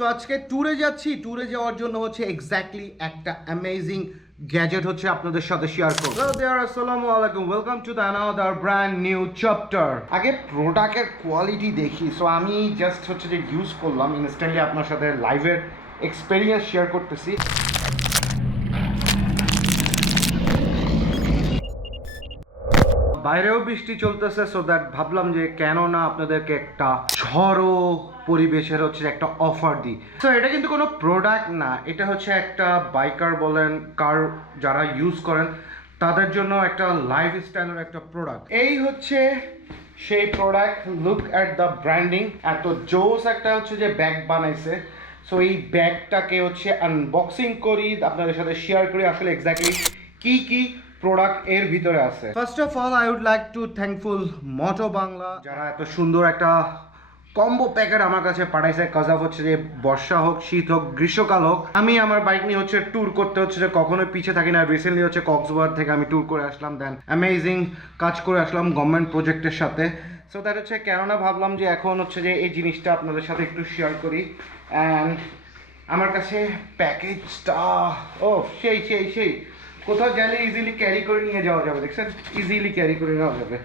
তো আজকে ট্যুরে যাচ্ছি। ট্যুরে যাওয়ার জন্য হচ্ছে এক্স্যাক্টলি একটা অ্যামেজিং গ্যাজেট হচ্ছে আপনাদের সাথে শেয়ার করব। হ্যালো দেয়ার আসসালামু আলাইকুম। Welcome to the another brand new chapter আগে প্রোডাক্টের কোয়ালিটি দেখি। সো আমি জাস্ট হচ্ছে যে ইউজ করলাম ইনস্ট্যান্টলি আপনার সাথে লাইভের এক্সপেরিয়েন্স শেয়ার করতেছি। বাইরেও বৃষ্টি চলতেছে সো দ্যাট ভাবলাম যে কেন না আপনাদেরকে একটা ঝড়ো পরিবেশের হচ্ছে একটা অফার দিই। সো এটা কিন্তু কোনো প্রোডাক্ট না, এটা হচ্ছে একটা বাইকার বলেন কার যারা ইউজ করেন, তাদের জন্য একটা লাইফ স্টাইলের একটা প্রোডাক্ট এই হচ্ছে সেই product look at the branding এত জোস একটা হচ্ছে যে ব্যাগ বানাইছে। সো এই ব্যাগটাকে হচ্ছে আনবক্সিং করি, আপনাদের সাথে শেয়ার করি, আসলে এক্স্যাক্টলি কি কি প্রোডাক্টের ভিতরে আছে। First of all I would like to thankful Moto Bangla যারা এত সুন্দর একটা কম্বো প্যাকেট আমার কাছে পাঠাইছে কজাব হচ্ছে যে বর্ষা হোক শীত হোক গ্রীষ্মকাল হোক আমি আমার বাইক নিয়ে হচ্ছে ট্যুর করতে হচ্ছে যে কখনোই পিছিয়ে থাকি না। রিসেন্টলি হচ্ছে কক্সবাজার থেকে আমি ট্যুর করে আসলাম দেন অ্যামেজিং কাজ করে আসলাম গভর্নমেন্ট প্রজেক্টের সাথে। সো দ্যাট হচ্ছে কেননা ভাবলাম যে এখন হচ্ছে যে এই জিনিসটা আপনাদের সাথে একটু শেয়ার করি। অ্যান্ড আমার কাছে প্যাকেজটা ও সেই সেই সেই। কোথাও গেলে ইজিলি ক্যারি করে নিয়ে যাওয়া যাবে, দেখছেন? ইজিলি ক্যারি করে নেওয়া যাবে।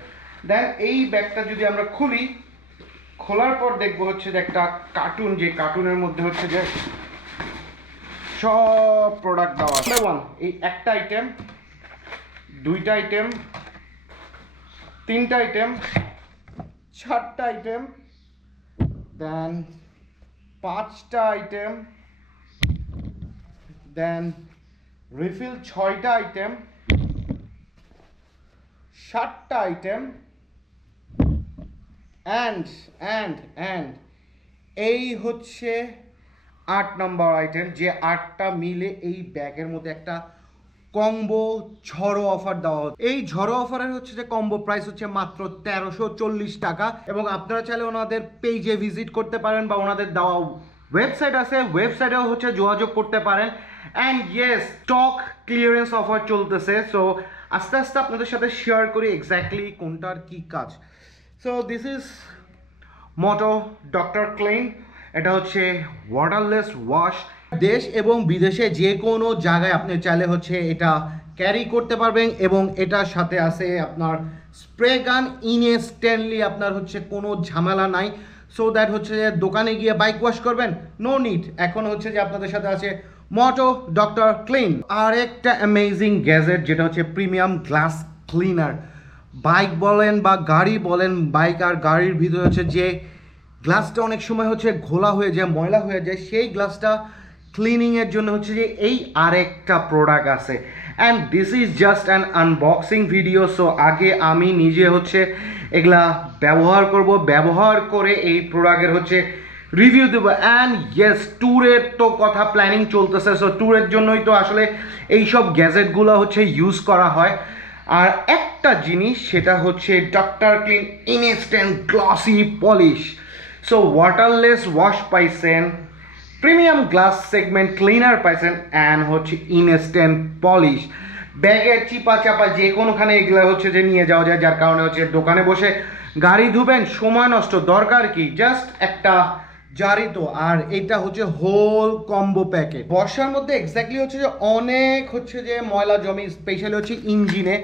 দেন এই ব্যাগটা যদি আমরা খুলি, খোলার পর দেখব হচ্ছে যে একটা কার্টুন যে কার্টুনের মধ্যে হচ্ছে যে সব প্রোডাক্ট দেওয়া ওয়ান এই একটা আইটেম দুইটা আইটেম তিনটা আইটেম চারটা আইটেম দেন পাঁচটা আইটেম দেন রিফিল ছয়টা আইটেম সাতটা আইটেম অ্যান্ড অ্যান্ড অ্যান্ড এই হচ্ছে আট নম্বর আইটেম যে আটটা মিলে এই ব্যাগের মধ্যে একটা কম্বো ঝড়ো অফার দেওয়া হচ্ছে। এই ঝড়ো অফারের হচ্ছে যে কম্বো প্রাইস হচ্ছে মাত্র তেরোশো টাকা, এবং আপনারা চাইলে ওনাদের পেজে ভিজিট করতে পারেন বা ওনাদের দেওয়া ওয়েবসাইট আছে ওয়েবসাইটেও হচ্ছে যোগাযোগ করতে পারেন। And yes stock clearance offer চলতেছে। সো আস্তে আস্তে আপনাদের সাথে শেয়ার করি এক্স্যাক্টলি কোনটার কি কাজ। So this is Moto doctor clean এটা হচ্ছে ওয়াটারলেস ওয়াশ দেশ এবং বিদেশে যে কোনো জায়গায় আপনি চাইলে হচ্ছে এটা ক্যারি করতে পারবেন এবং এটার সাথে আছে আপনার স্প্রে গান ইনস্ট্যান্টলি আপনার হচ্ছে কোনো ঝামেলা নাই। সো দ্যাট হচ্ছে যে দোকানে গিয়ে বাইক ওয়াশ করবেন নো নিড এখন হচ্ছে যে আপনাদের সাথে আছে মটো ডক্টর ক্লিন আর একটা অ্যামেজিং গ্যাজেট যেটা হচ্ছে প্রিমিয়াম গ্লাস ক্লিনার বাইক বলেন বা গাড়ি বলেন বাইক আর গাড়ির ভিতরে হচ্ছে যে গ্লাসটা অনেক সময় হচ্ছে ঘোলা হয়ে যায়, ময়লা হয়ে যায়, সেই গ্লাসটা ক্লিনিংয়ের জন্য হচ্ছে যে এই আরেকটা প্রোডাক্ট আছে। And this is just an unboxing video so আগে আমি নিজে হচ্ছে এগুলা ব্যবহার করব। ব্যবহার করে এই প্রোডাক্টের হচ্ছে রিভিউ দেবো। অ্যান্ড ইয়েস ট্যুরের তো কথা প্ল্যানিং চলতেছে সো ট্যুরের জন্যই তো আসলে এইসব গ্যাজেটগুলো হচ্ছে ইউজ করা হয়। আর একটা জিনিস, সেটা হচ্ছে doctor clean instant glossy polish so waterless wash পাইছেন প্রিমিয়াম গ্লাস সেগমেন্ট ক্লিনার পাইছেন অ্যান্ড হচ্ছে ইনস্ট্যান্ট পলিশ। ব্যাগের চিপা চাপা যে কোনোখানে এগুলো হচ্ছে যে নিয়ে যাওয়া যায়, যার কারণে হচ্ছে দোকানে বসে গাড়ি ধুবেন, সময় নষ্ট, দরকার কি? জাস্ট একটা জারি তো আর এটা হচ্ছে হোল কম্বো প্যাকেট বর্ষার মধ্যে এক্স্যাক্টলি হচ্ছে যে অনেক হচ্ছে যে ময়লা জমি স্পেশালি হচ্ছে ইঞ্জিনে।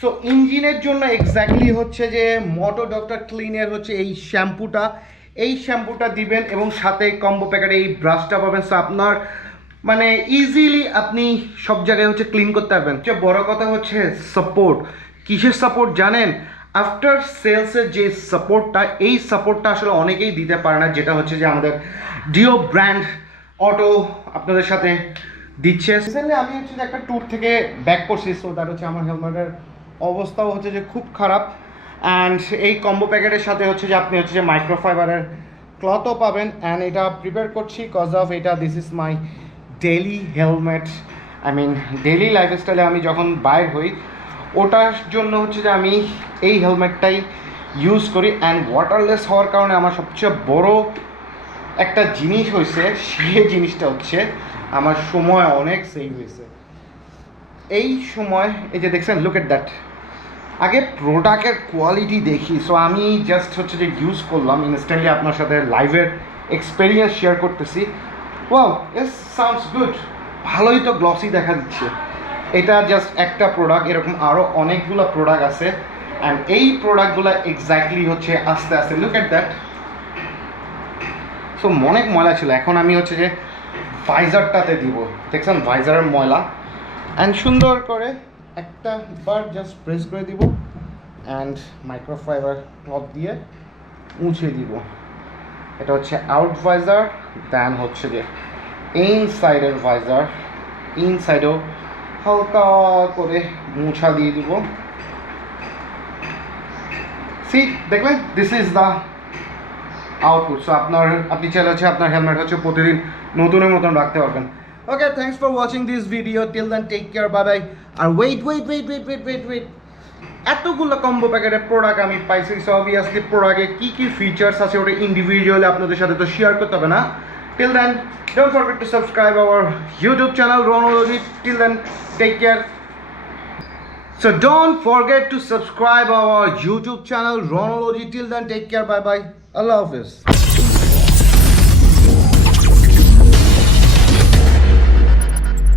সো ইঞ্জিনের জন্য এক্স্যাক্টলি হচ্ছে যে মোটো ডক্টর ক্লিনের হচ্ছে এই শ্যাম্পুটা এই শ্যাম্পুটা দিবেন এবং সাথে কম্বো প্যাকেটে এই ব্রাশটা পাবেন। সো আপনার মানে ইজিলি আপনি সব জায়গায় হচ্ছে ক্লিন করতে পারবেন। সবচেয়ে বড় কথা হচ্ছে সাপোর্ট কিসের সাপোর্ট জানেন? আফটার সেলসের যে সাপোর্টটা এই সাপোর্টটা আসলে অনেকেই দিতে পারে না, যেটা হচ্ছে যে আমাদের ডিও ব্র্যান্ড অটো আপনাদের সাথে দিচ্ছে। রিসেন্টলি আমি হচ্ছে যে একটা ট্যুর থেকে ব্যাক করছি সো দ্যাট হচ্ছে আমার হেলমেটের অবস্থাও হচ্ছে যে খুব খারাপ। অ্যান্ড এই কম্বো প্যাকেটের সাথে হচ্ছে যে আপনি হচ্ছে যে মাইক্রোফাইবারের ক্লথও পাবেন। অ্যান্ড এটা প্রিপেয়ার করছি কজ অফ এটা this is my daily helmet I mean daily লাইফস্টাইলে আমি যখন বাইর হই, ওটার জন্য হচ্ছে যে আমি এই হেলমেটটাই ইউজ করি। অ্যান্ড ওয়াটারলেস হওয়ার কারণে আমার সবচেয়ে বড় একটা জিনিস হয়েছে সেই জিনিসটা হচ্ছে আমার সময় অনেক সেভ হয়েছে এই সময়, এই যে দেখছেন লুক এট দ্যাট আগে প্রোডাক্টের কোয়ালিটি দেখি। সো আমি জাস্ট হচ্ছে যে ইউজ করলাম ইনস্ট্যান্টলি আপনার সাথে লাইভের এক্সপেরিয়েন্স শেয়ার করতেছি। ওয়াও এস সাউন্ডস গুড ভালোই তো গ্লসি দেখা দিচ্ছে। এটা জাস্ট একটা প্রোডাক্ট এরকম আরও অনেকগুলো প্রোডাক্ট আছে। অ্যান্ড এই প্রোডাক্টগুলো এক্স্যাক্টলি হচ্ছে আস্তে আস্তে লুক এট দ্যাট সো অনেক ময়লা ছিল। এখন আমি হচ্ছে যে ভাইজারটাতে দিব। দেখছেন? ভাইজারের ময়লা। অ্যান্ড সুন্দর করে একটা বার জাস্ট প্রেস করে দিব অ্যান্ড মাইক্রোফাইবার ক্লথ দিয়ে মুছে দিব। এটা হচ্ছে আউট ভাইজার দেন হচ্ছে যে ইন সাইডের ভাইজার ইন সাইডেও হালকা করে মুছা দিয়ে দিব। সি দেখলেন this is the output so আপনার, আপনি চাইলে হচ্ছে আপনার হেলমেট হচ্ছে প্রতিদিন নতুনের মতন রাখতে পারবেন। Okay thanks for watching this video till then take care bye bye আর wait wait wait wait wait wait wait এতগুলো কম্বো প্যাকেটের প্রোডাক্ট আমি পাইছি সো অবভিয়াসলি প্রোডাক্টে কী কী ফিচার্স আছে ওটা ইন্ডিভিজুয়ালি আপনাদের সাথে তো শেয়ার করতে হবে না till then don't forget to subscribe our YouTube channel Ronology till then take care So don't forget to subscribe our YouTube channel Ronology. Till then, take care. Bye bye. Allah Hafiz.